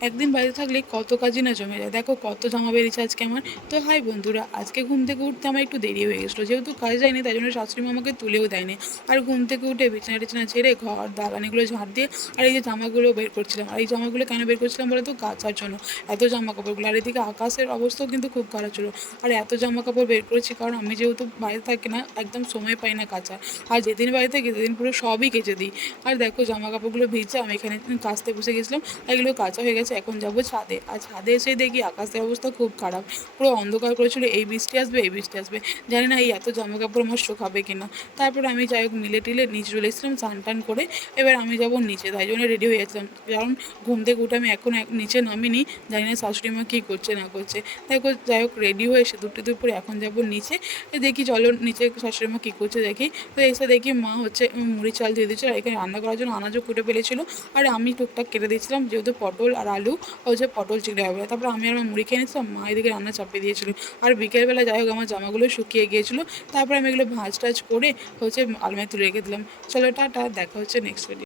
একদিন বাড়িতে থাকলে কত কাজই না জমে যায়। দেখো কত জামা বেরিয়েছে আজকে আমার। তো হাই বন্ধুরা, আজকে ঘুম থেকে উঠতে আমার একটু দেরি হয়ে গেছিলো। যেহেতু কাজে যায়নি তাই জন্য শাশুড়ি মা আমাকে তুলেও দেয়নি। আর ঘুম থেকে উঠে বিছানা-টিছানা ঝেড়ে ঘর দালান এগুলো ঝাঁট দিয়ে আর এই যে জামাগুলো বের করছিলাম। আর এই জামাগুলো কেন বের করছিলাম বলো তো? কাচার জন্য। এত জামাকাপড়গুলো। আর এদিকে আকাশের অবস্থাও কিন্তু খুব খারাপ ছিল। আর এত জামাকাপড় বের করেছি কারণ আমি যেহেতু বাড়িতে থাকি না, একদম সময় পাই না কাচার। আর যেদিন বাড়িতে থাকি সেদিন পুরো সবই কেচে দিই। আর দেখো জামাকাপড়গুলো ভিজে আমি এখানে কাচতে বসে গেছিলাম। এগুলো কাচা হয়ে গেছে, এখন যাবো ছাদে। আর ছাদে এসে দেখি আকাশের অবস্থা খুব খারাপ। পুরো অন্ধকার করেছিল, এই বৃষ্টি আসবে, এই বৃষ্টি আসবে। জানি না এই এত জামাকাপড় আমার শুকাবে কিনা। তারপরে আমি যাই হোক মিলে-টিলে নিচে চলে এসেছিলাম স্নান-টান করে। এবার আমি যাবো নিচে, তাই জন্য রেডি হয়ে যাচ্ছিলাম। কারণ ঘুম থেকে উঠে আমি এখন নিচে নামিনি। জানি না শাশুড়ি মা কী করছে না করছে। দেখো যাই হোক রেডি হয়ে সিঁদুর-টিঁদুর পরে এখন যাবো নিচে। দেখি চলো নিচে শাশুড়ি মা কী করছে দেখি। তো এসে দেখি মা হচ্ছে মুড়ি চাল দিয়ে দিচ্ছিল। আর এখানে রান্না করার জন্য আনাজও কুটে ফেলেছিল। আর আমি টুকটাক কেটে দিচ্ছিলাম, যেহেতু পটল আর আলু হচ্ছে পটল চিংড়ি হবে। তারপর আমি আর আমার মুড়ি খেয়ে নিচ্ছিলাম, মা এদিকে রান্না চাপিয়ে দিয়েছিল। আর বিকেলবেলা যাই হোক আমার জামাগুলো শুকিয়ে গিয়েছিলো। তারপর আমি এগুলো ভাঁজ টাজ করে হচ্ছে আলমারিতে তুলে রেখে দিলাম। চলো টাটা, দেখা হচ্ছে নেক্সট ভিডিও।